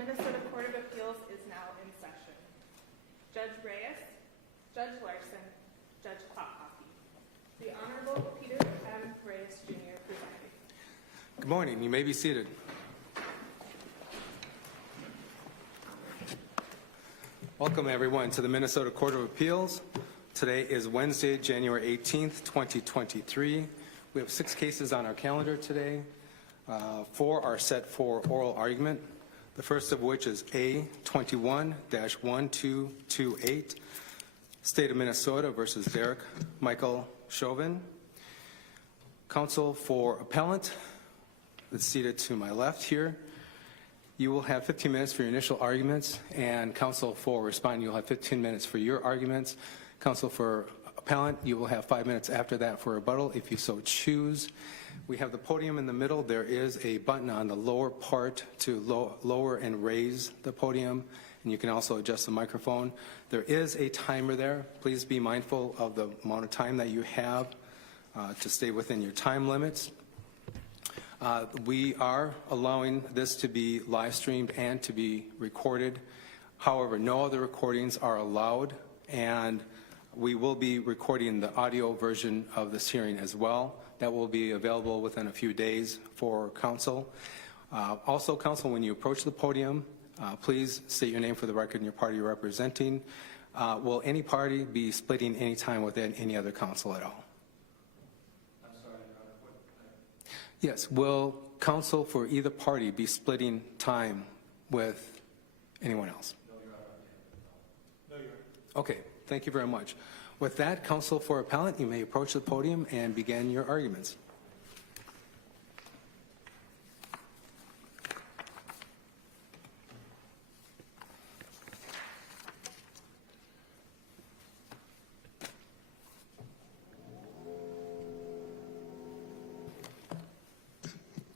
Minnesota Court of Appeals is now in session. Judge Reyes, Judge Larson, Judge Klophocky. The Honorable Peter M. Reyes, Jr. presiding. Good morning. You may be seated. Welcome, everyone, to the Minnesota Court of Appeals. Today is Wednesday, January 18th, 2023. We have 6 cases on our calendar today. 4 are set for oral argument. The first of which is A21-1228, State of Minnesota versus Derek Michael Chauvin. Counsel for appellant is seated to my left here. You will have 15 minutes for your initial arguments, and counsel for responding, you'll have 15 minutes for your arguments. Counsel for appellant, you will have 5 minutes after that for rebuttal if you so choose. We have the podium in the middle. There is a button on the lower part to lower and raise the podium, and you can also adjust the microphone. There is a timer there. Please be mindful of the amount of time that you have to stay within your time limits. We are allowing this to be live streamed and to be recorded. However, no other recordings are allowed, and we will be recording the audio version of this hearing as well. That will be available within a few days for counsel. Also, counsel, when you approach the podium, please state your name for the record and your party you're representing. Will any party be splitting any time with any other counsel at all? I'm sorry, Your Honor. What? Yes. Will counsel for either party be splitting time with anyone else? No, Your Honor. No, Your Honor. Okay. Thank you very much. With that, counsel for appellant, you may approach the podium and begin your arguments.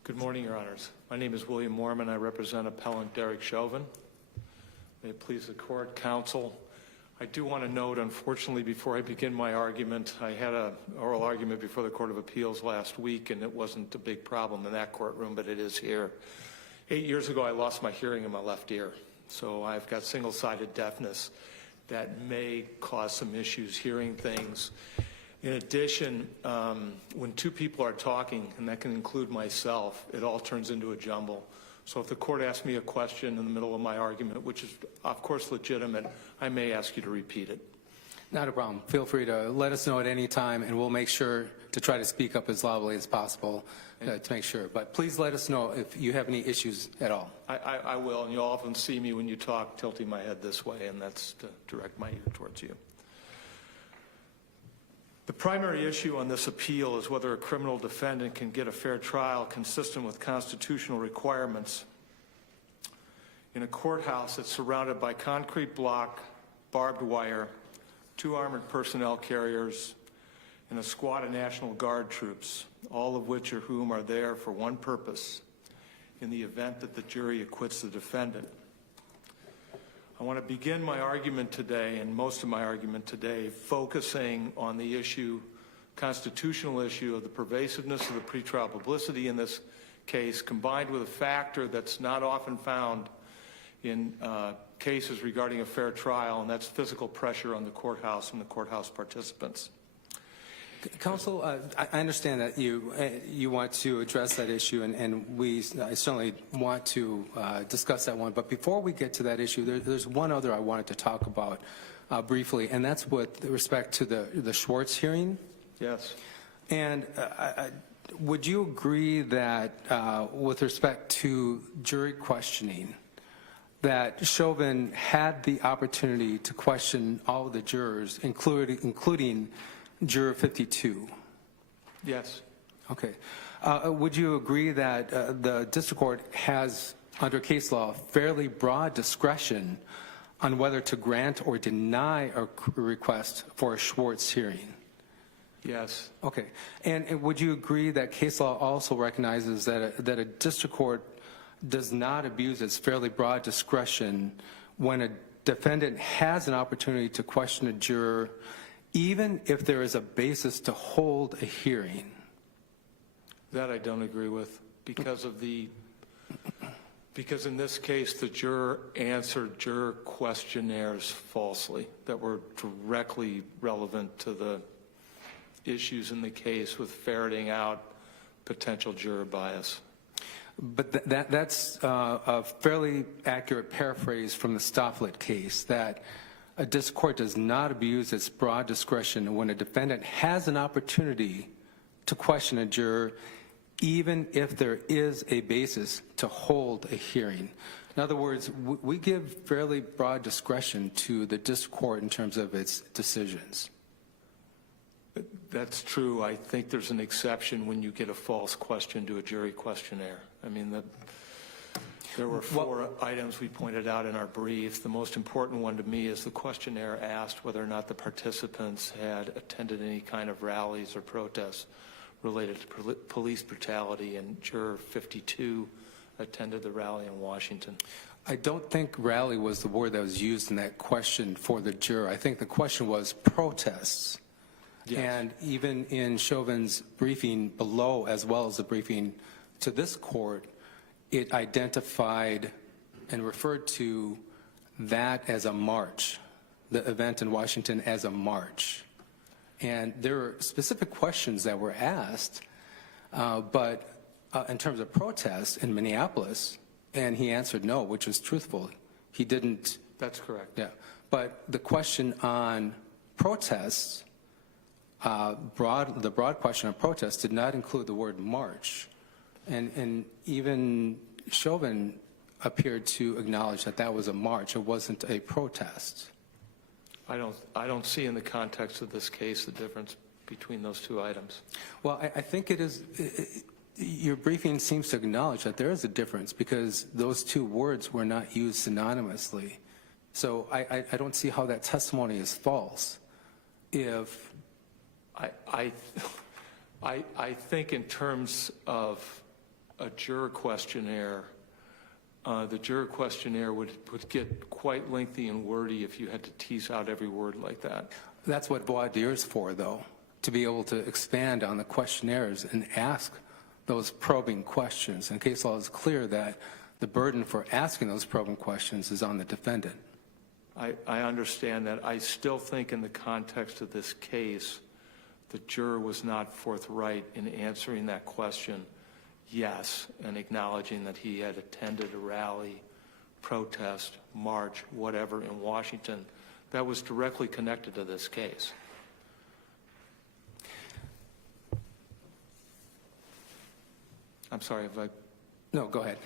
Good morning, Your Honors. My name is William Mormon. I represent appellant Derek Chauvin. May it please the court, counsel. I do want to note, unfortunately, before I begin my argument, I had an oral argument before the Court of Appeals last week, and it wasn't a big problem in that courtroom, but it is here. 8 years ago, I lost my hearing in my left ear, so I've got single-sided deafness that may cause some issues hearing things. In addition, when 2 people are talking, and that can include myself, it all turns into a jumble. So if the court asks me a question in the middle of my argument, which is, of course, legitimate, I may ask you to repeat it. Not a problem. Feel free to let us know at any time, and we'll make sure to try to speak up as loudly as possible to make sure. But please let us know if you have any issues at all. I will, and you'll often see me when you talk tilting my head this way, and that's to direct my ear towards you. The primary issue on this appeal is whether a criminal defendant can get a fair trial consistent with constitutional requirements in a courthouse that's surrounded by concrete block, barbed wire, 2 armored personnel carriers, and a squad of National Guard troops, all of which whom are there for one purpose: in the event that the jury acquits the defendant. I want to begin my argument today, and most of my argument today, focusing on the issue, constitutional issue of the pervasiveness of the pretrial publicity in this case, combined with a factor that's not often found in cases regarding a fair trial, and that's physical pressure on the courthouse and the courthouse participants. Counsel, I understand that you want to address that issue, and I certainly want to discuss that one. But before we get to that issue, there's one other I wanted to talk about briefly, and that's with respect to the Schwartz hearing. Yes. And would you agree that with respect to jury questioning, that Chauvin had the opportunity to question all of the jurors, including Juror 52? Yes. Okay. Would you agree that the district court has, under case law, fairly broad discretion on whether to grant or deny a request for a Schwartz hearing? Yes. Okay. And would you agree that case law also recognizes that a district court does not abuse its fairly broad discretion when a defendant has an opportunity to question a juror, even if there is a basis to hold a hearing? That I don't agree with, because of the Because in this case, the juror answered juror questionnaires falsely that were directly relevant to the issues in the case with ferreting out potential juror bias. But that's a fairly accurate paraphrase from the Stofflet case, that a district court does not abuse its broad discretion when a defendant has an opportunity to question a juror, even if there is a basis to hold a hearing. In other words, we give fairly broad discretion to the district court in terms of its decisions. That's true. I think there's an exception when you get a false question to a jury questionnaire. I mean, there were four items we pointed out in our brief. The most important one to me is the questionnaire asked whether or not the participants had attended any kind of rallies or protests related to police brutality, and juror 52 attended the rally in Washington. I don't think rally was the word that was used in that question for the juror. I think the question was protests. Yes. And even in Chauvin's briefing below, as well as the briefing to this court, it identified and referred to that as a march, the event in Washington as a march. And there were specific questions that were asked, but in terms of protests in Minneapolis, and he answered no, which was truthful. He didn't. That's correct. Yeah. But the question on protests, the broad question on protests did not include the word march. And even Chauvin appeared to acknowledge that that was a march. It wasn't a protest. I don't see in the context of this case the difference between those two items. Well, I think it is. Your briefing seems to acknowledge that there is a difference because those two words were not used synonymously. So I don't see how that testimony is false. If I think in terms of a juror questionnaire, the juror questionnaire would get quite lengthy and wordy if you had to tease out every word like that. That's what voir dire is for, though, to be able to expand on the questionnaires and ask those probing questions. And case law is clear that the burden for asking those probing questions is on the defendant. I understand that. I still think in the context of this case, the juror was not forthright in answering that question, yes, and acknowledging that he had attended a rally, protest, march, whatever in Washington that was directly connected to this case. I'm sorry if I... No, go ahead.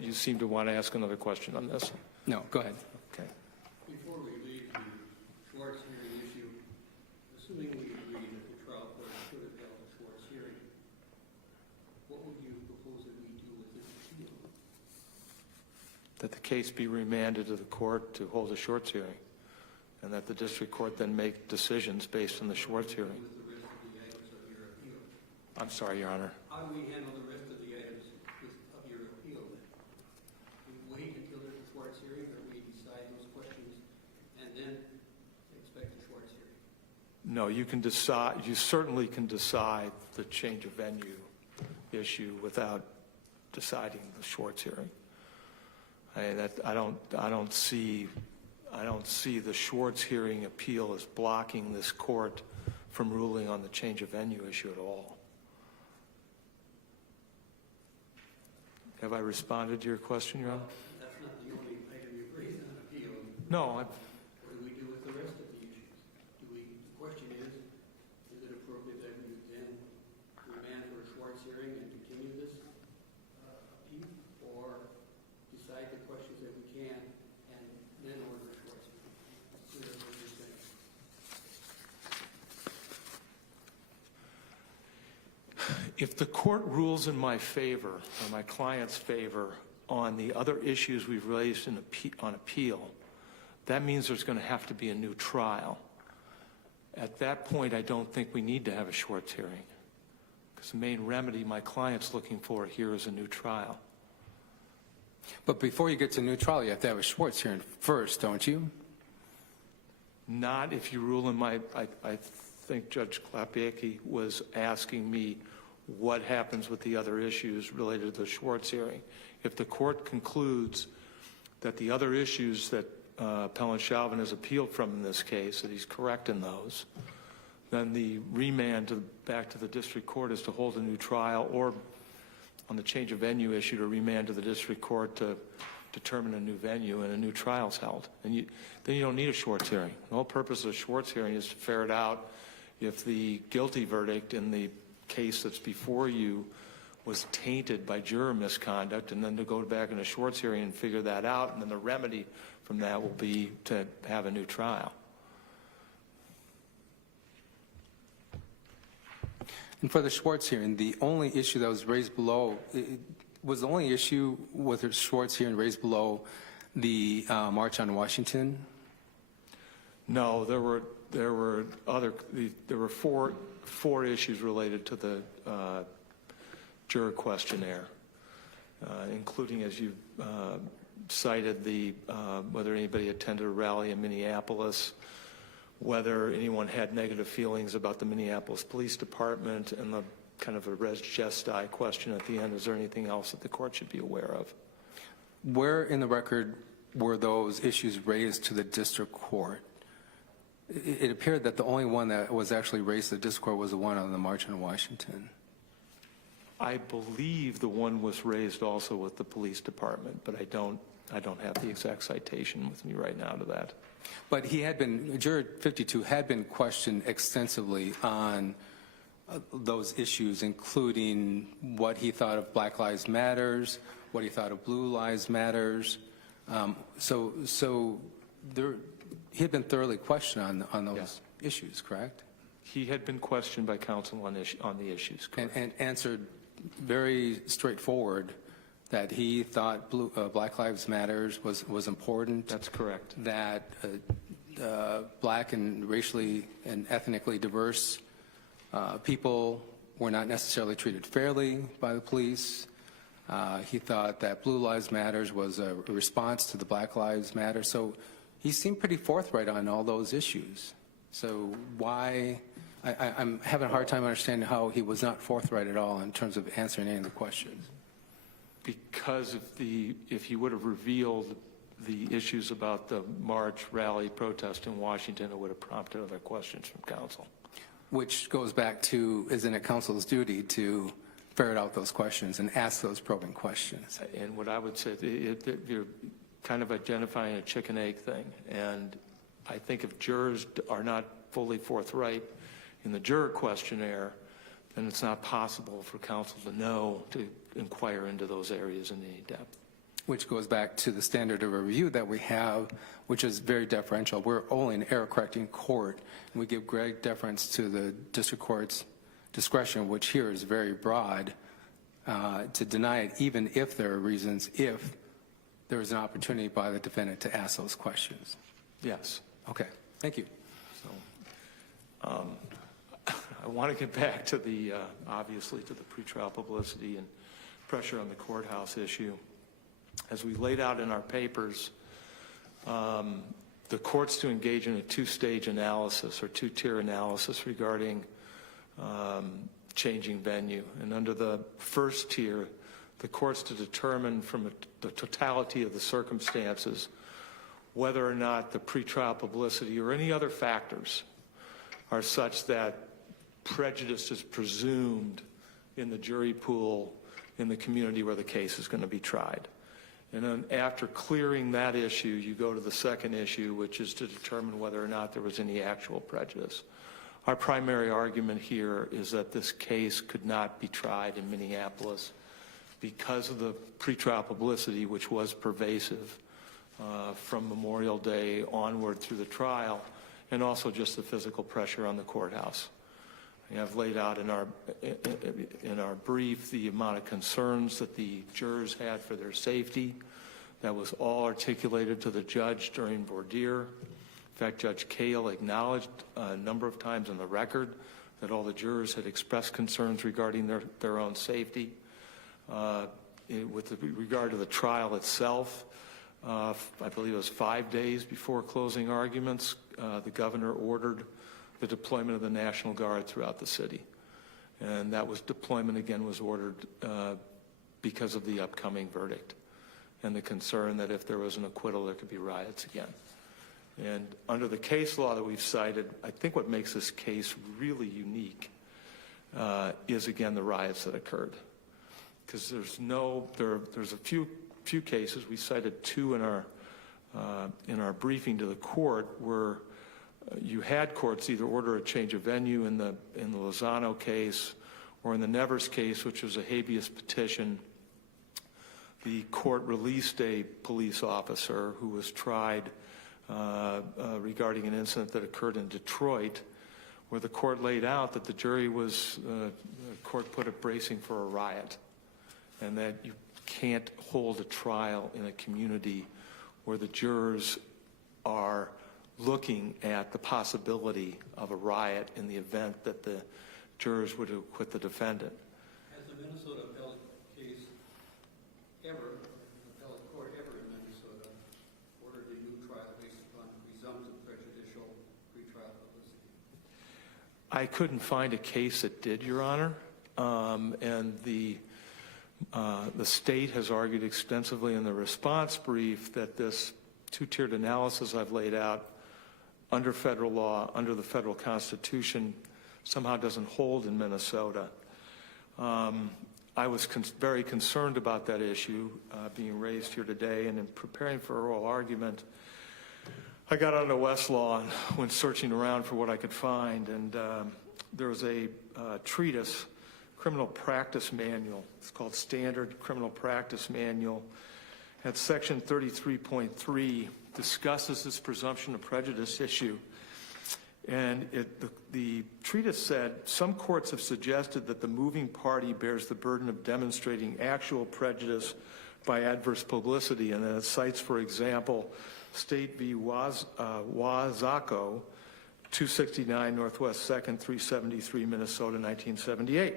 You seem to want to ask another question on this. No, go ahead. Okay. Before we leave the Schwartz hearing issue, assuming we agree that the trial court should have held a Schwartz hearing, what would you propose that we do with this appeal? That the case be remanded to the court to hold a Schwartz hearing, and that the district court then make decisions based on the Schwartz hearing. With the rest of the items of your appeal? I'm sorry, Your Honor. How do we handle the rest of the items of your appeal then? We wait until there's a Schwartz hearing, or we decide those questions and then expect a Schwartz hearing? No, you can decide. You certainly can decide the change of venue issue without deciding the Schwartz hearing. I don't see the Schwartz hearing appeal as blocking this court from ruling on the change of venue issue at all. Have I responded to your question, Your Honor? That's not the only item you've raised on appeal. No. What do we do with the rest of the issues? The question is it appropriate that we then remand for a Schwartz hearing and continue this appeal, or decide the questions that we can and then order a Schwartz hearing? Clear what you're saying. If the court rules in my favor, or my client's favor, on the other issues we've raised on appeal, that means there's going to have to be a new trial. At that point, I don't think we need to have a Schwartz hearing, because the main remedy my client's looking for here is a new trial. But before you get to a new trial, you have to have a Schwartz hearing first, don't you? Not if you rule in my... I think Judge Klapiecki was asking me what happens with the other issues related to the Schwartz hearing. If the court concludes that the other issues that Appellant Chauvin has appealed from in this case, that he's correct in those, then the remand back to the district court is to hold a new trial, or on the change of venue issue, to remand to the district court to determine a new venue and a new trial's held. And then you don't need a Schwartz hearing. The whole purpose of a Schwartz hearing is to ferret out if the guilty verdict in the case that's before you was tainted by juror misconduct, and then to go back in a Schwartz hearing and figure that out, and then the remedy from that will be to have a new trial. And for the Schwartz hearing, the only issue that was raised below, was the only issue with the Schwartz hearing raised below the March on Washington? No, there were four issues related to the juror questionnaire, including, as you cited, whether anybody attended a rally in Minneapolis, whether anyone had negative feelings about the Minneapolis Police Department, and the kind of a res gesti question at the end. Is there anything else that the court should be aware of? Where in the record were those issues raised to the district court? It appeared that the only one that was actually raised to the district court was the one on the March on Washington. I believe the one was raised also with the police department, but I don't have the exact citation with me right now to that. But Juror 52 had been questioned extensively on those issues, including what he thought of Black Lives Matters, what he thought of Blue Lives Matters. So he had been thoroughly questioned on those issues, correct? He had been questioned by counsel on the issues, correct? And answered very straightforward that he thought Black Lives Matters was important. That's correct. That black and racially and ethnically diverse people were not necessarily treated fairly by the police. He thought that Blue Lives Matters was a response to the Black Lives Matter. So he seemed pretty forthright on all those issues. So why? I'm having a hard time understanding how he was not forthright at all in terms of answering any of the questions. Because if he would have revealed the issues about the march, rally, protest in Washington, it would have prompted other questions from counsel. Which goes back to, isn't it counsel's duty to ferret out those questions and ask those probing questions? And what I would say, you're kind of identifying a chicken-egg thing. And I think if jurors are not fully forthright in the juror questionnaire, then it's not possible for counsel to inquire into those areas in any depth. Which goes back to the standard of review that we have, which is very deferential. We're only an error-correcting court, and we give great deference to the district court's discretion, which here is very broad, to deny it even if there are reasons, if there is an opportunity by the defendant to ask those questions. Yes. Okay, thank you. So, I want to get back to obviously to the pretrial publicity and pressure on the courthouse issue. As we laid out in our papers, the court's to engage in a two-stage analysis or two-tier analysis regarding changing venue. And under the first tier, the court's to determine from the totality of the circumstances whether or not the pretrial publicity or any other factors are such that prejudice is presumed in the jury pool in the community where the case is going to be tried. And then after clearing that issue, you go to the second issue, which is to determine whether or not there was any actual prejudice. Our primary argument here is that this case could not be tried in Minneapolis because of the pretrial publicity, which was pervasive from Memorial Day onward through the trial, and also just the physical pressure on the courthouse. I've laid out in our brief the amount of concerns that the jurors had for their safety. That was all articulated to the judge during voir dire. In fact, Judge Cale acknowledged a number of times on the record that all the jurors had expressed concerns regarding their own safety. With regard to the trial itself, I believe it was 5 days before closing arguments, the governor ordered the deployment of the National Guard throughout the city. And that was deployment again was ordered because of the upcoming verdict and the concern that if there was an acquittal, there could be riots again. And under the case law that we've cited, I think what makes this case really unique is, again, the riots that occurred. Because there's a few cases, we cited two in our briefing to the court, where you had courts either order a change of venue in the Lozano case or in the Nevers case, which was a habeas petition. The court released a police officer who was tried regarding an incident that occurred in Detroit, where the court laid out that the jury was, the court put it bracing for a riot, and that you can't hold a trial in a community where the jurors are looking at the possibility of a riot in the event that the jurors would acquit the defendant. Has the Minnesota appellate case ever, appellate court ever in Minnesota, ordered a new trial based upon presumptive prejudicial pretrial publicity? I couldn't find a case that did, Your Honor, and the state has argued extensively in the response brief that this two-tiered analysis I've laid out under federal law, under the federal Constitution, somehow doesn't hold in Minnesota. I was very concerned about that issue being raised here today, and in preparing for oral argument, I got onto Westlaw and went searching around for what I could find, and there was a treatise, criminal practice manual. It's called Standard Criminal Practice Manual. At section 33.3 discusses this presumption of prejudice issue. And the treatise said, some courts have suggested that the moving party bears the burden of demonstrating actual prejudice by adverse publicity. And then it cites, for example, State v. Wazaco, 269 Northwest 2nd, 373 Minnesota, 1978.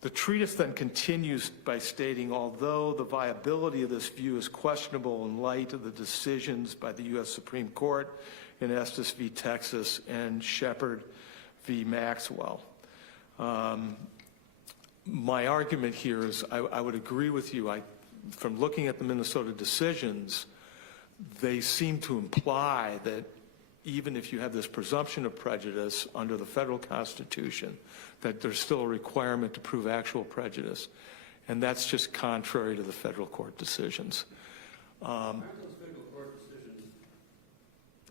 The treatise then continues by stating, although the viability of this view is questionable in light of the decisions by the U.S. Supreme Court in Estes v. Texas and Shepard v. Maxwell. My argument here is I would agree with you. From looking at the Minnesota decisions, they seem to imply that even if you have this presumption of prejudice under the federal Constitution, that there's still a requirement to prove actual prejudice. And that's just contrary to the federal court decisions. Aren't those federal court decisions?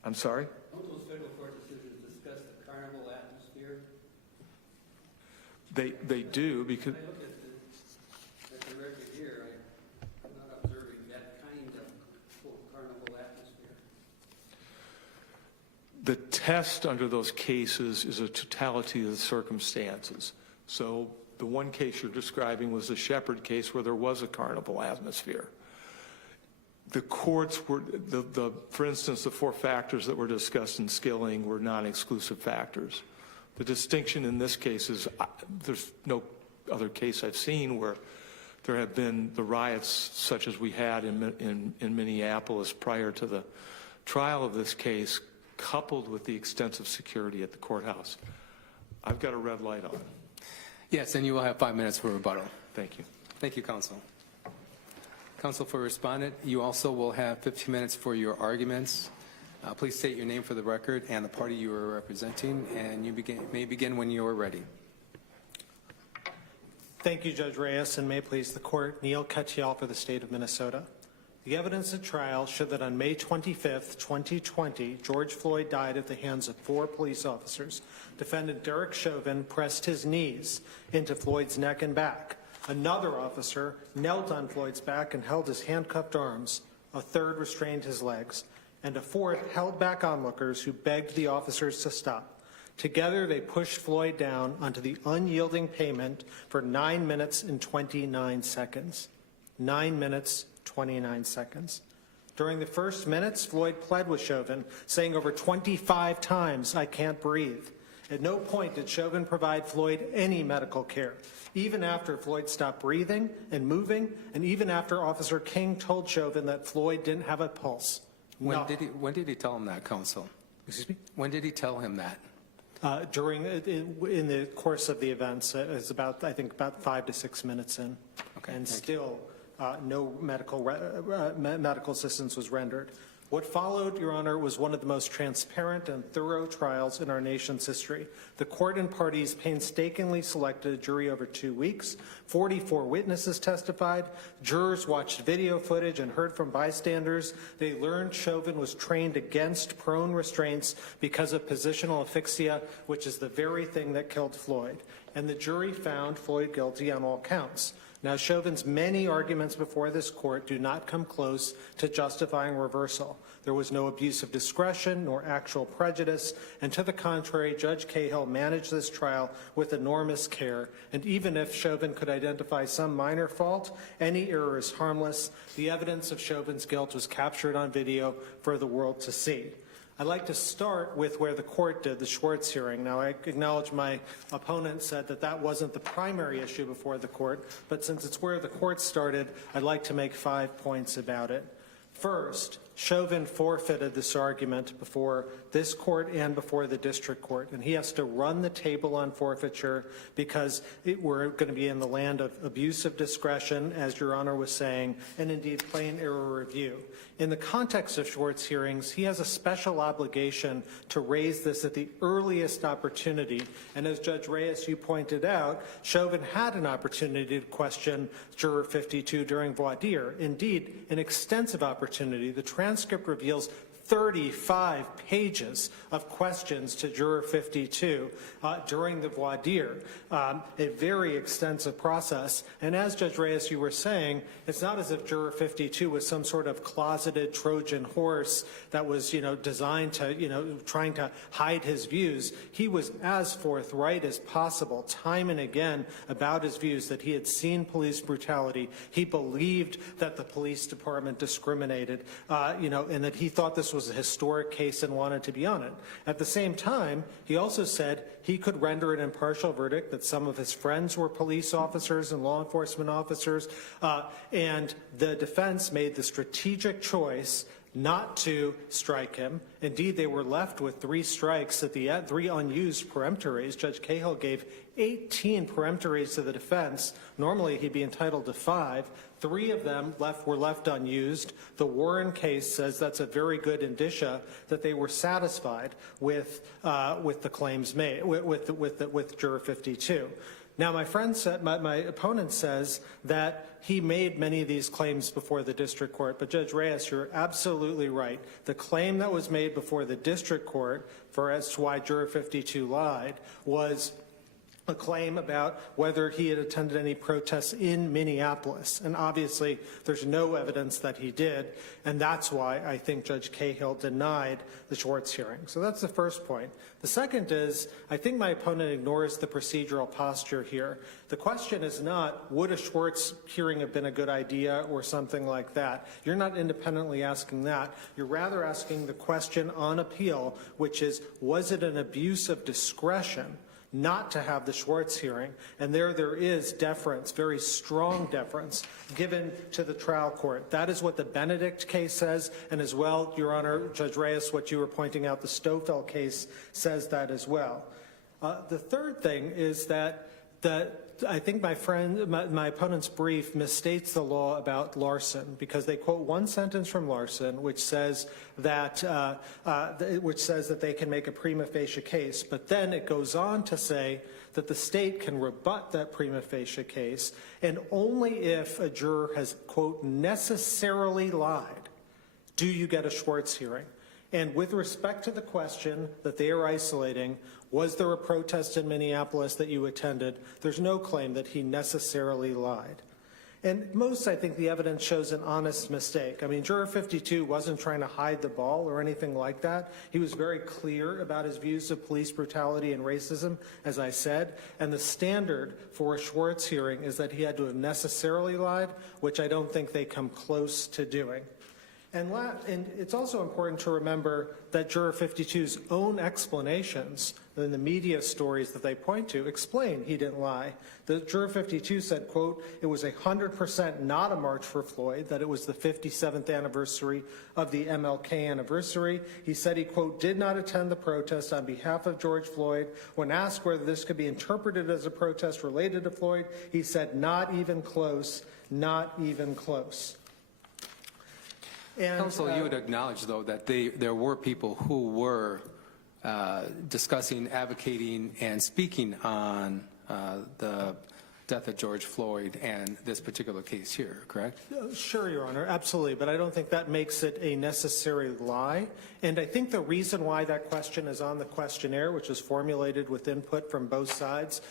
I'm sorry? Don't those federal court decisions discuss the carnival atmosphere? They do, because When I look at the record here, I'm not observing that kind of quote, carnival atmosphere. the test under those cases is a totality of the circumstances. So the one case you're describing was the Shepard case where there was a carnival atmosphere. The courts were, for instance, the four factors that were discussed in Skilling were non-exclusive factors. The distinction in this case is there's no other case I've seen where there have been the riots such as we had in Minneapolis prior to the trial of this case, coupled with the extensive security at the courthouse. I've got a red light on. Yes, and you will have 5 minutes for rebuttal. Thank you. Thank you, counsel. Counsel for respondent, you also will have 15 minutes for your arguments. Please state your name for the record and the party you are representing, and you may begin when you are ready. Thank you, Judge Reyes, and may it please the court, Neil Katyal for the state of Minnesota. The evidence at trial showed that on May 25th, 2020, George Floyd died at the hands of 4 police officers. Defendant Derek Chauvin pressed his knees into Floyd's neck and back. Another officer knelt on Floyd's back and held his handcuffed arms. A third restrained his legs. And a fourth held back onlookers who begged the officers to stop. Together, they pushed Floyd down onto the unyielding pavement for 9 minutes and 29 seconds. 9 minutes, 29 seconds. During the first minutes, Floyd pled with Chauvin, saying over 25 times, "I can't breathe." At no point did Chauvin provide Floyd any medical care, even after Floyd stopped breathing and moving, and even after Officer King told Chauvin that Floyd didn't have a pulse. When did he tell him that, counsel? Excuse me? When did he tell him that? in the course of the events. It's about, I think, about 5 to 6 minutes in. Okay, and thank still no medical assistance was rendered. What followed, Your Honor, was one of the most transparent and thorough trials in our nation's history. The court and parties painstakingly selected a jury over 2 weeks. 44 witnesses testified. Jurors watched video footage and heard from bystanders. They learned Chauvin was trained against prone restraints because of positional asphyxia, which is the very thing that killed Floyd. And the jury found Floyd guilty on all counts. Now, Chauvin's many arguments before this court do not come close to justifying reversal. There was no abuse of discretion nor actual prejudice, and to the contrary, Judge Cahill managed this trial with enormous care. And even if Chauvin could identify some minor fault, any error is harmless. The evidence of Chauvin's guilt was captured on video for the world to see. I'd like to start with where the court did the Schwartz hearing. Now, I acknowledge my opponent said that that wasn't the primary issue before the court, but since it's where the court started, I'd like to make 5 points about it. First, Chauvin forfeited this argument before this court and before the district court, and he has to run the table on forfeiture because we're going to be in the land of abuse of discretion, as Your Honor was saying, and indeed plain error review. In the context of Schwartz hearings, he has a special obligation to raise this at the earliest opportunity, and as Judge Reyes, you pointed out, Chauvin had an opportunity to question Juror 52 during voir dire. Indeed, an extensive opportunity. The transcript reveals 35 pages of questions to Juror 52 during the voir dire, a very extensive process. And as Judge Reyes, you were saying, it's not as if Juror 52 was some sort of closeted Trojan horse that was, designed to, trying to hide his views. He was as forthright as possible, time and again, about his views that he had seen police brutality. He believed that the police department discriminated, and that he thought this was a historic case and wanted to be on it. At the same time, he also said he could render an impartial verdict, that some of his friends were police officers and law enforcement officers, and the defense made the strategic choice not to strike him. Indeed, they were left with 3 strikes at the end, 3 unused peremptories. Judge Cahill gave 18 peremptories to the defense. Normally, he'd be entitled to 5. 3 of them were left unused. The Warren case says that's a very good indicia that they were satisfied with the claims made with Juror 52. Now, my opponent says that he made many of these claims before the district court, but Judge Reyes, you're absolutely right. The claim that was made before the district court as to why Juror 52 lied was a claim about whether he had attended any protests in Minneapolis. And obviously, there's no evidence that he did, and that's why I think Judge Cahill denied the Schwartz hearing. So that's the first point. The second is, I think my opponent ignores the procedural posture here. The question is not, would a Schwartz hearing have been a good idea or something like that? You're not independently asking that. You're rather asking the question on appeal, which is, was it an abuse of discretion not to have the Schwartz hearing? And there is deference, very strong deference, given to the trial court. That is what the Benedict case says, and as well, Your Honor, Judge Reyes, what you were pointing out, the Tou Thao case says that as well. The third thing is that I think my opponent's brief misstates the law about larceny, because they quote one sentence from larceny, which says that they can make a prima facie case, but then it goes on to say that the state can rebut that prima facie case, and only if a juror has quote necessarily lied do you get a Schwartz hearing. And with respect to the question that they are isolating, was there a protest in Minneapolis that you attended? There's no claim that he necessarily lied. And most, I think, the evidence shows an honest mistake. I mean, Juror 52 wasn't trying to hide the ball or anything like that. He was very clear about his views of police brutality and racism, as I said. And the standard for a Schwartz hearing is that he had to have necessarily lied, which I don't think they come close to doing. And it's also important to remember that Juror 52's own explanations in the media stories that they point to explain he didn't lie. The Juror 52 said, quote, "It was 100% not a march for Floyd, that it was the 57th anniversary of the MLK anniversary." He said he, quote, "did not attend the protest on behalf of George Floyd. When asked whether this could be interpreted as a protest related to Floyd, he said, not even close, not even close." And, Counsel, you would acknowledge, though, that there were people who were discussing, advocating, and speaking on the death of George Floyd and this particular case here, correct? Sure, Your Honor, absolutely, but I don't think that makes it a necessary lie. And I think the reason why that question is on the questionnaire, which is formulated with input from both sides,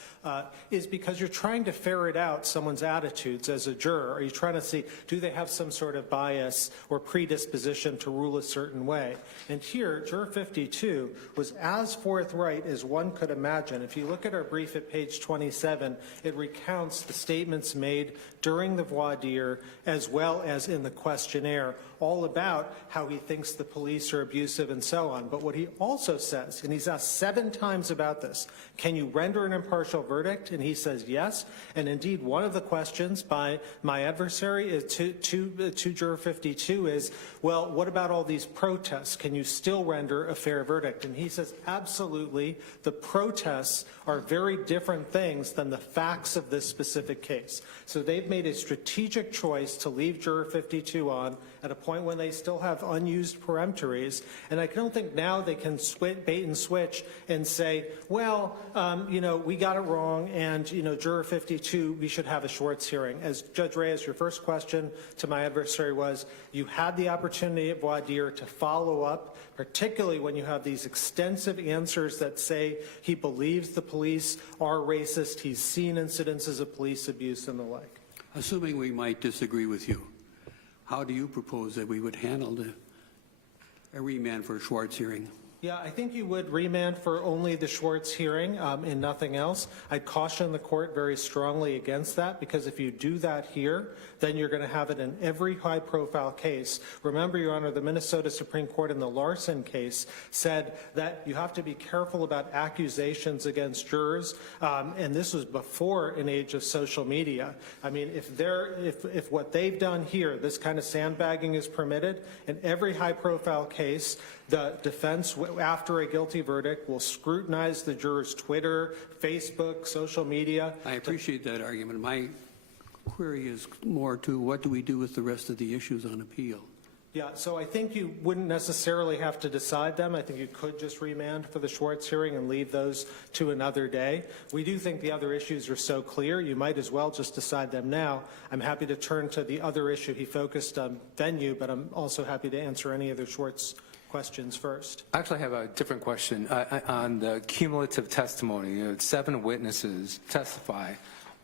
is because you're trying to ferret out someone's attitudes as a juror. Are you trying to see, do they have some sort of bias or predisposition to rule a certain way? And here, Juror 52 was as forthright as one could imagine. If you look at our brief at page 27, it recounts the statements made during the voir dire as well as in the questionnaire, all about how he thinks the police are abusive and so on. But what he also says, and he's asked 7 times about this, can you render an impartial verdict? And he says yes. And indeed, one of the questions by my adversary is to Juror 52 is, well, what about all these protests? Can you still render a fair verdict? And he says, absolutely. The protests are very different things than the facts of this specific case. So they've made a strategic choice to leave Juror 52 on at a point when they still have unused peremptories. And I don't think now they can bait and switch and say, well, we got it wrong, and, Juror 52, we should have a Schwartz hearing. As Judge Reyes, your first question to my adversary was, you had the opportunity at voir dire to follow up, particularly when you have these extensive answers that say he believes the police are racist, he's seen incidences of police abuse and the like. Assuming we might disagree with you, how do you propose that we would handle a remand for a Schwartz hearing? Yeah, I think you would remand for only the Schwartz hearing and nothing else. I'd caution the court very strongly against that, because if you do that here, then you're going to have it in every high-profile case. Remember, Your Honor, the Minnesota Supreme Court in the Larson case said that you have to be careful about accusations against jurors, and this was before an age of social media. I mean, if what they've done here, this kind of sandbagging is permitted, in every high-profile case, the defense, after a guilty verdict, will scrutinize the jurors' Twitter, Facebook, social media. I appreciate that argument. My query is more to what do we do with the rest of the issues on appeal? Yeah, so I think you wouldn't necessarily have to decide them. I think you could just remand for the Schwartz hearing and leave those to another day. We do think the other issues are so clear, you might as well just decide them now. I'm happy to turn to the other issue he focused on venue, but I'm also happy to answer any other Schwartz questions first. Actually, I have a different question on the cumulative testimony. 7 witnesses testify.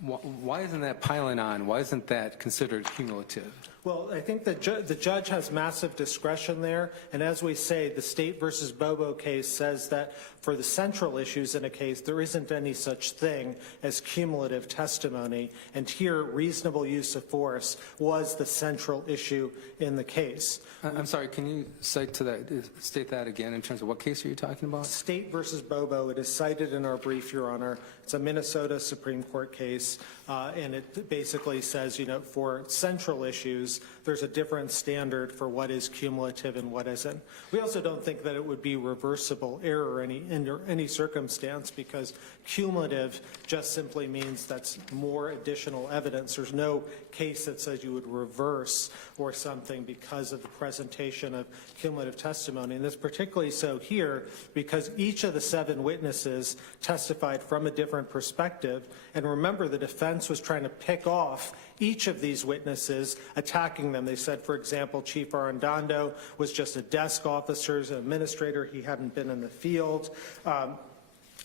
Why isn't that piling on? Why isn't that considered cumulative? Well, I think the judge has massive discretion there, and as we say, the State versus Bobo case says that for the central issues in a case, there isn't any such thing as cumulative testimony, and here, reasonable use of force was the central issue in the case. I'm sorry, can you state that again in terms of what case are you talking about? State versus Bobo, it is cited in our brief, Your Honor. It's a Minnesota Supreme Court case, and it basically says, for central issues, there's a different standard for what is cumulative and what isn't. We also don't think that it would be reversible error under any circumstance, because cumulative just simply means that's more additional evidence. There's no case that says you would reverse or something because of the presentation of cumulative testimony. And that's particularly so here because each of the 7 witnesses testified from a different perspective. And remember, the defense was trying to pick off each of these witnesses, attacking them. They said, for example, Chief Arredondo was just a desk officer, an administrator. He hadn't been in the field.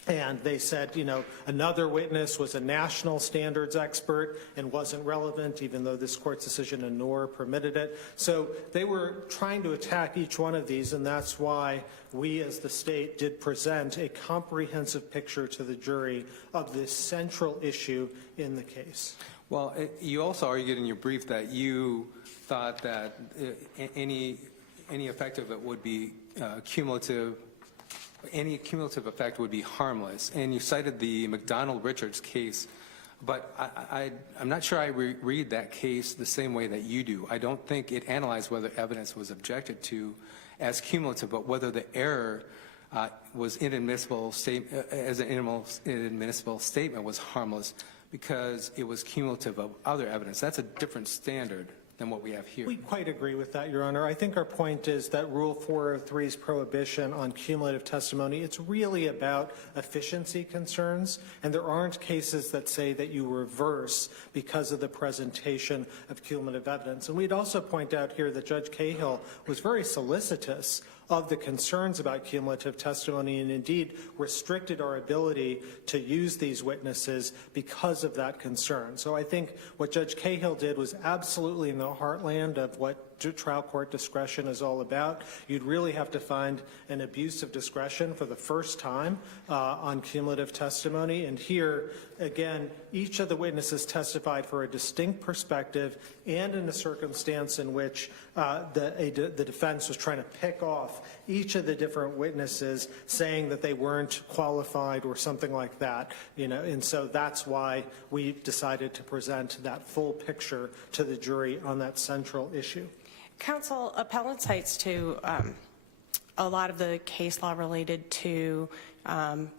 And they said, another witness was a national standards expert and wasn't relevant, even though this court's decision in Noor permitted it. So they were trying to attack each one of these, and that's why we as the state did present a comprehensive picture to the jury of this central issue in the case. Well, you also argued in your brief that you thought that any effect of it would be cumulative. Any cumulative effect would be harmless, and you cited the McDonald-Richards case, but I'm not sure I read that case the same way that you do. I don't think it analyzed whether evidence was objected to as cumulative, but whether the error was inadmissible as an inadmissible statement was harmless because it was cumulative of other evidence. That's a different standard than what we have here. We quite agree with that, Your Honor. I think our point is that Rule 403's prohibition on cumulative testimony, it's really about efficiency concerns, and there aren't cases that say that you reverse because of the presentation of cumulative evidence. And we'd also point out here that Judge Cahill was very solicitous of the concerns about cumulative testimony and indeed restricted our ability to use these witnesses because of that concern. So I think what Judge Cahill did was absolutely in the heartland of what trial court discretion is all about. You'd really have to find an abuse of discretion for the first time on cumulative testimony. And here, again, each of the witnesses testified for a distinct perspective and in a circumstance in which the defense was trying to pick off each of the different witnesses, saying that they weren't qualified or something like that. And so that's why we decided to present that full picture to the jury on that central issue. Counsel, appellant cites to a lot of the case law related to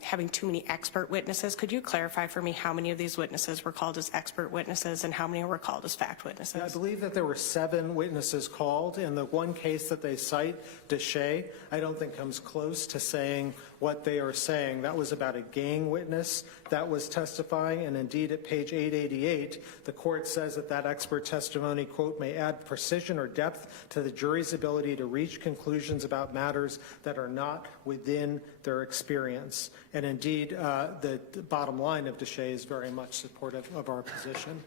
having too many expert witnesses. Could you clarify for me how many of these witnesses were called as expert witnesses and how many were called as fact witnesses? Yeah, I believe that there were 7 witnesses called, and the one case that they cite, Deshay, I don't think comes close to saying what they are saying. That was about a gang witness that was testifying, and indeed at page 888, the court says that that expert testimony, quote, may add precision or depth to the jury's ability to reach conclusions about matters that are not within their experience. And indeed, the bottom line of Deshay is very much supportive of our position.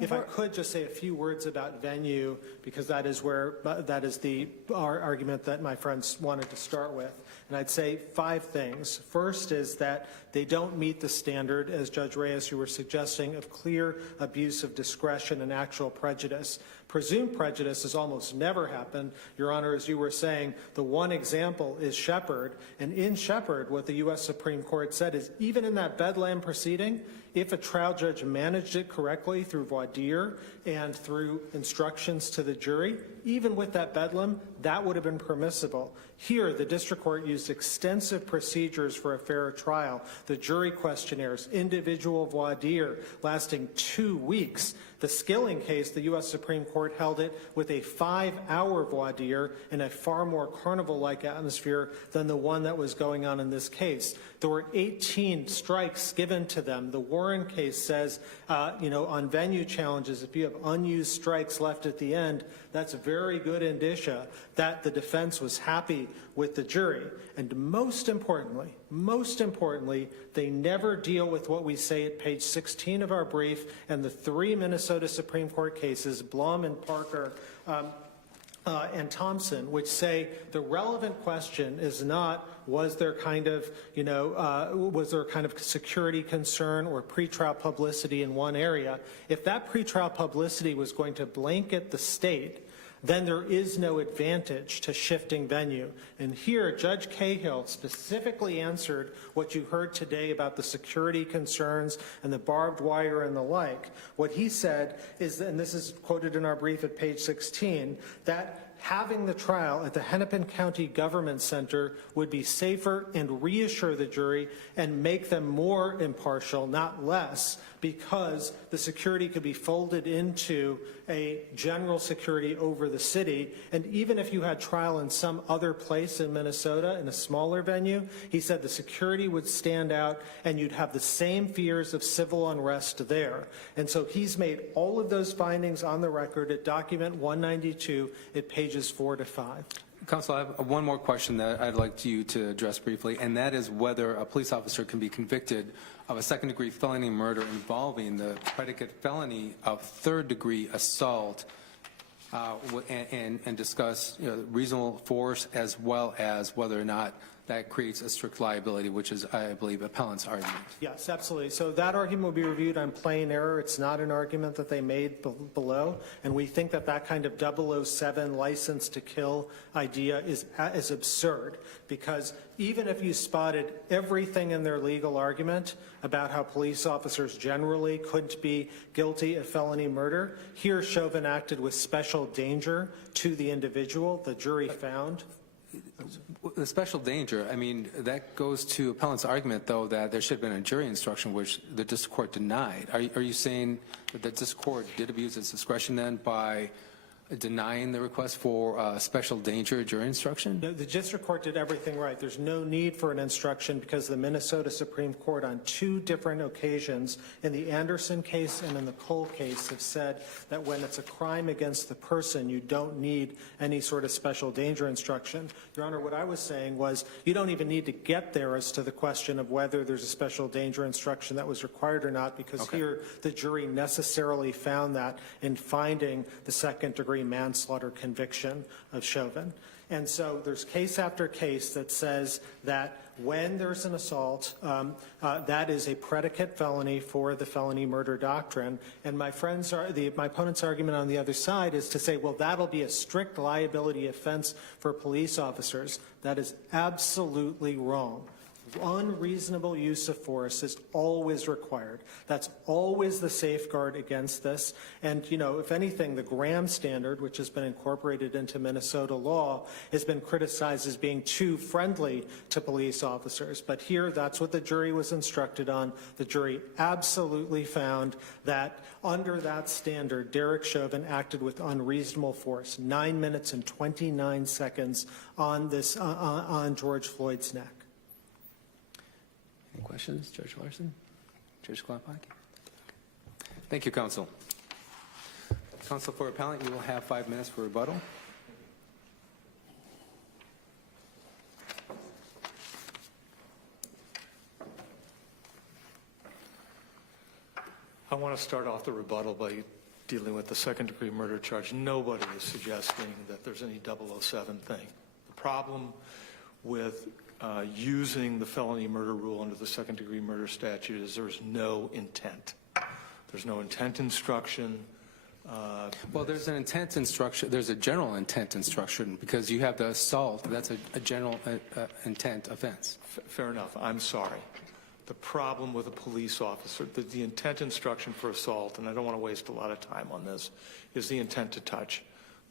If I could just say a few words about venue, because that is our argument that my friends wanted to start with. And I'd say 5 things. First is that they don't meet the standard, as Judge Reyes, you were suggesting, of clear abuse of discretion and actual prejudice. Presumed prejudice has almost never happened. Your Honor, as you were saying, the one example is Shepard. And in Shepard, what the U.S. Supreme Court said is even in that Bedlam proceeding, if a trial judge managed it correctly through voir dire and through instructions to the jury, even with that Bedlam, that would have been permissible. Here, the district court used extensive procedures for a fair trial. The jury questionnaires, individual voir dire, lasting 2 weeks. The Skilling case, the U.S. Supreme Court held it with a 5-hour voir dire in a far more carnival-like atmosphere than the one that was going on in this case. There were 18 strikes given to them. The Warren case says, on venue challenges, if you have unused strikes left at the end, that's a very good indicia that the defense was happy with the jury. And most importantly, they never deal with what we say at page 16 of our brief and the 3 Minnesota Supreme Court cases, Blum and Parker, and Thompson, which say the relevant question is not was there kind of security concern or pretrial publicity in one area. If that pretrial publicity was going to blanket the state, then there is no advantage to shifting venue. And here, Judge Cahill specifically answered what you heard today about the security concerns and the barbed wire and the like. What he said is, and this is quoted in our brief at page 16, that having the trial at the Hennepin County Government Center would be safer and reassure the jury and make them more impartial, not less, because the security could be folded into a general security over the city. And even if you had trial in some other place in Minnesota in a smaller venue, he said the security would stand out and you'd have the same fears of civil unrest there. And so he's made all of those findings on the record at document 192 at pages 4 to 5. Counsel, I have one more question that I'd like you to address briefly, and that is whether a police officer can be convicted of a second-degree felony murder involving the predicate felony of third-degree assault and discuss reasonable force as well as whether or not that creates a strict liability, which is, I believe, appellant's argument. Yes, absolutely. So that argument will be reviewed on plain error. It's not an argument that they made below, and we think that that kind of 007 license to kill idea is absurd, because even if you spotted everything in their legal argument about how police officers generally couldn't be guilty of felony murder, here Chauvin acted with special danger to the individual, the jury found. The special danger, I mean, that goes to appellant's argument, though, that there should have been a jury instruction, which the district court denied. Are you saying that the district court did abuse its discretion then by denying the request for special danger jury instruction? No, the district court did everything right. There's no need for an instruction because the Minnesota Supreme Court on 2 different occasions, in the Anderson case and in the Cole case, have said that when it's a crime against the person, you don't need any sort of special danger instruction. Your Honor, what I was saying was you don't even need to get there as to the question of whether there's a special danger instruction that was required or not, because here the jury necessarily found that in finding the second-degree manslaughter conviction of Chauvin. And so there's case after case that says that when there's an assault, that is a predicate felony for the felony murder doctrine. And my opponent's argument on the other side is to say, well, that'll be a strict liability offense for police officers. That is absolutely wrong. Unreasonable use of force is always required. That's always the safeguard against this. And, you know, if anything, the Graham standard, which has been incorporated into Minnesota law, has been criticized as being too friendly to police officers. But here, that's what the jury was instructed on. The jury absolutely found that under that standard, Derek Chauvin acted with unreasonable force, 9 minutes and 29 seconds on this, on George Floyd's neck. Any questions, Judge Larson? Judge Klopaki? Thank you, counsel. Counsel for appellant, you will have 5 minutes for rebuttal. I want to start off the rebuttal by dealing with the second-degree murder charge. Nobody is suggesting that there's any 007 thing. The problem with using the felony murder rule under the second-degree murder statute is there's no intent. There's no intent instruction. Well, there's an intent instruction. There's a general intent instruction because you have the assault. That's a general intent offense. Fair enough. I'm sorry. The problem with a police officer, the intent instruction for assault, and I don't want to waste a lot of time on this, is the intent to touch.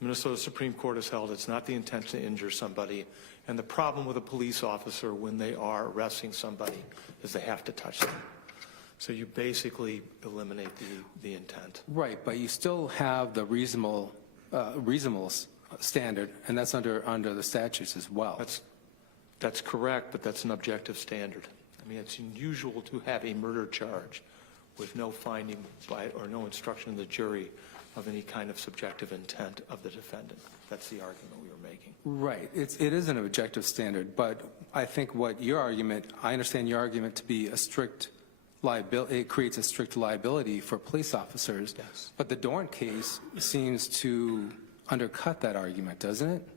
Minnesota Supreme Court has held it's not the intent to injure somebody. And the problem with a police officer when they are arresting somebody is they have to touch them. So you basically eliminate the intent. Right, but you still have the reasonable standard, and that's under the statutes as well. That's correct, but that's an objective standard. I mean, it's unusual to have a murder charge with no finding by or no instruction in the jury of any kind of subjective intent of the defendant. That's the argument we were making. Right. It is an objective standard, but I think what your argument, I understand your argument to be a strict liability. It creates a strict liability for police officers. Yes. But the Dorn case seems to undercut that argument, doesn't it?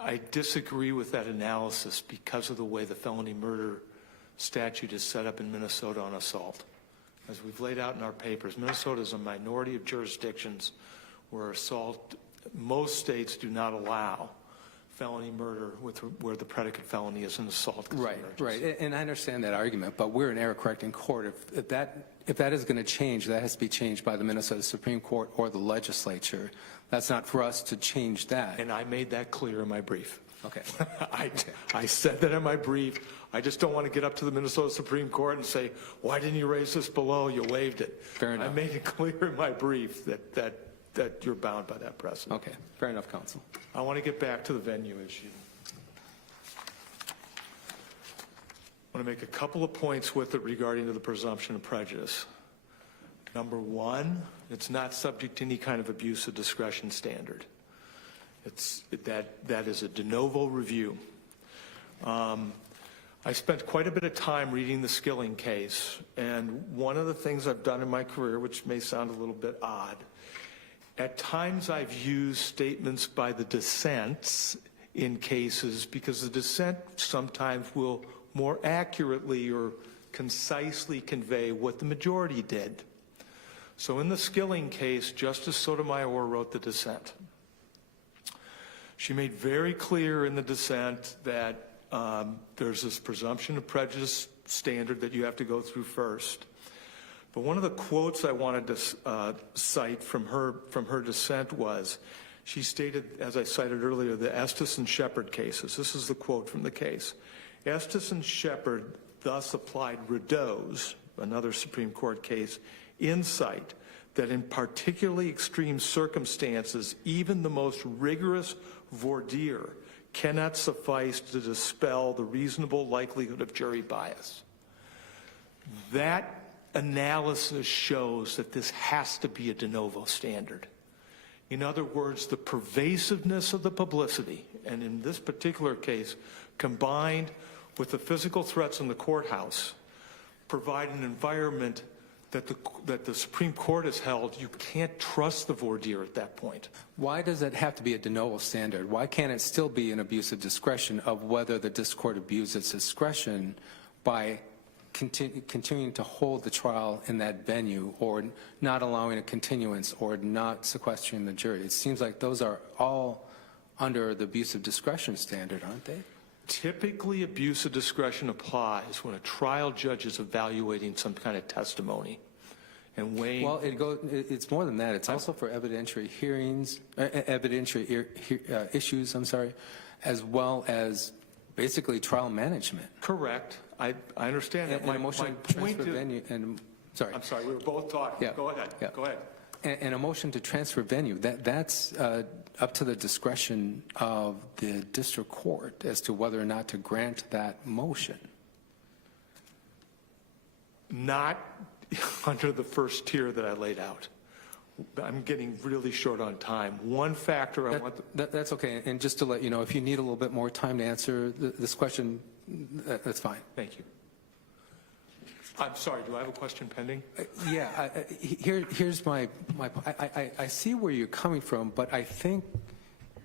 I disagree with that analysis because of the way the felony murder statute is set up in Minnesota on assault. As we've laid out in our papers, Minnesota is a minority of jurisdictions where assault, most states do not allow felony murder where the predicate felony is an assault. Right, right. And I understand that argument, but we're an error-correcting court. If that is going to change, that has to be changed by the Minnesota Supreme Court or the legislature. That's not for us to change that. And I made that clear in my brief. Okay. I said that in my brief. I just don't want to get up to the Minnesota Supreme Court and say, why didn't you raise this below? You waived it. Fair enough. I made it clear in my brief that you're bound by that precedent. Okay. Fair enough, counsel. I want to get back to the venue issue. I want to make a couple of points with it regarding to the presumption of prejudice. Number one, it's not subject to any kind of abuse of discretion standard. That is a de novo review. I spent quite a bit of time reading the Skilling case, and one of the things I've done in my career, which may sound a little bit odd, at times I've used statements by the dissents in cases because the dissent sometimes will more accurately or concisely convey what the majority did. So in the Skilling case, Justice Sotomayor wrote the dissent. She made very clear in the dissent that there's this presumption of prejudice standard that you have to go through first. But one of the quotes I wanted to cite from her dissent was, she stated, as I cited earlier, the Estes and Shepard cases. This is the quote from the case. Estes and Shepard thus applied Rideau's, another Supreme Court case, insight that in particularly extreme circumstances, even the most rigorous voir dire cannot suffice to dispel the reasonable likelihood of jury bias. That analysis shows that this has to be a de novo standard. In other words, the pervasiveness of the publicity, and in this particular case, combined with the physical threats in the courthouse, provide an environment that the Supreme Court has held you can't trust the voir dire at that point. Why does it have to be a de novo standard? Why can't it still be an abuse of discretion of whether the district court abused its discretion by continuing to hold the trial in that venue, or not allowing a continuance, or not sequestering the jury? It seems like those are all under the abuse of discretion standard, aren't they? Typically, abuse of discretion applies when a trial judge is evaluating some kind of testimony and weighing. Well, it's more than that. It's also for evidentiary hearings, issues, as well as basically trial management. Correct. I understand that. And a motion to transfer venue, sorry. I'm sorry, we were both talking. Yeah. Go ahead. Yeah. Go ahead. And a motion to transfer venue, that's up to the discretion of the district court as to whether or not to grant that motion. Not under the first tier that I laid out. I'm getting really short on time. One factor I want... That's okay. And just to let you know, if you need a little bit more time to answer this question, that's fine. Thank you. I'm sorry, do I have a question pending? Yeah, here's my I see where you're coming from, but I think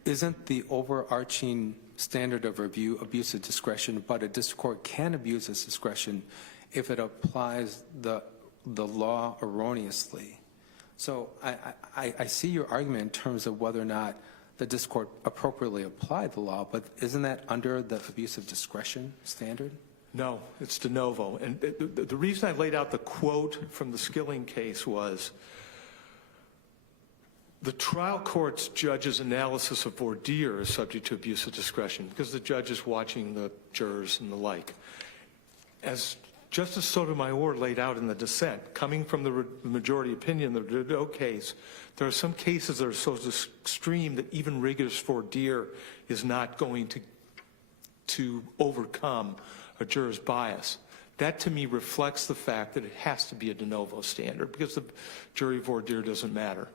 isn't the overarching standard of review abuse of discretion, but a district court can abuse its discretion if it applies the law erroneously. So I see your argument in terms of whether or not the district court appropriately applied the law, but isn't that under the abuse of discretion standard? No, it's de novo. And the reason I laid out the quote from the Skilling case was the trial court's judge's analysis of voir dire is subject to abuse of discretion because the judge is watching the jurors and the like. As Justice Sotomayor laid out in the dissent, coming from the majority opinion, the Tou Thao case, there are some cases that are so extreme that even rigorous voir dire is not going to overcome a juror's bias. That to me reflects the fact that it has to be a de novo standard because the jury voir dire doesn't matter.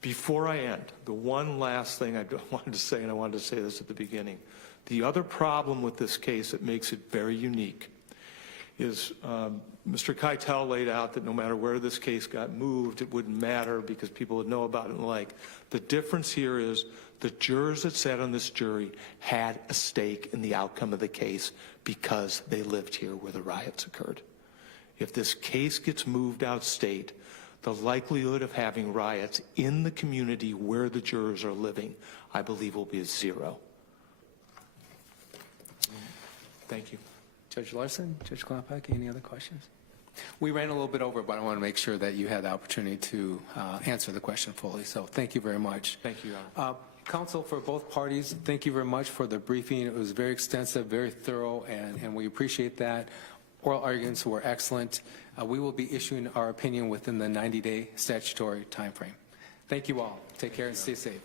Before I end, the one last thing I wanted to say, and I wanted to say this at the beginning, the other problem with this case that makes it very unique is Mr. Keitel laid out that no matter where this case got moved, it wouldn't matter because people would know about it and the like. The difference here is the jurors that sat on this jury had a stake in the outcome of the case because they lived here where the riots occurred. If this case gets moved out state, the likelihood of having riots in the community where the jurors are living, I believe, will be zero. Thank you. Judge Larson, Judge Klopek, any other questions? We ran a little bit over, but I want to make sure that you had the opportunity to answer the question fully. So thank you very much. Thank you, Your Honor. Counsel for both parties, thank you very much for the briefing. It was very extensive, very thorough, and we appreciate that. Oral arguments were excellent. We will be issuing our opinion within the 90-day statutory time frame. Thank you all. Take care and stay safe.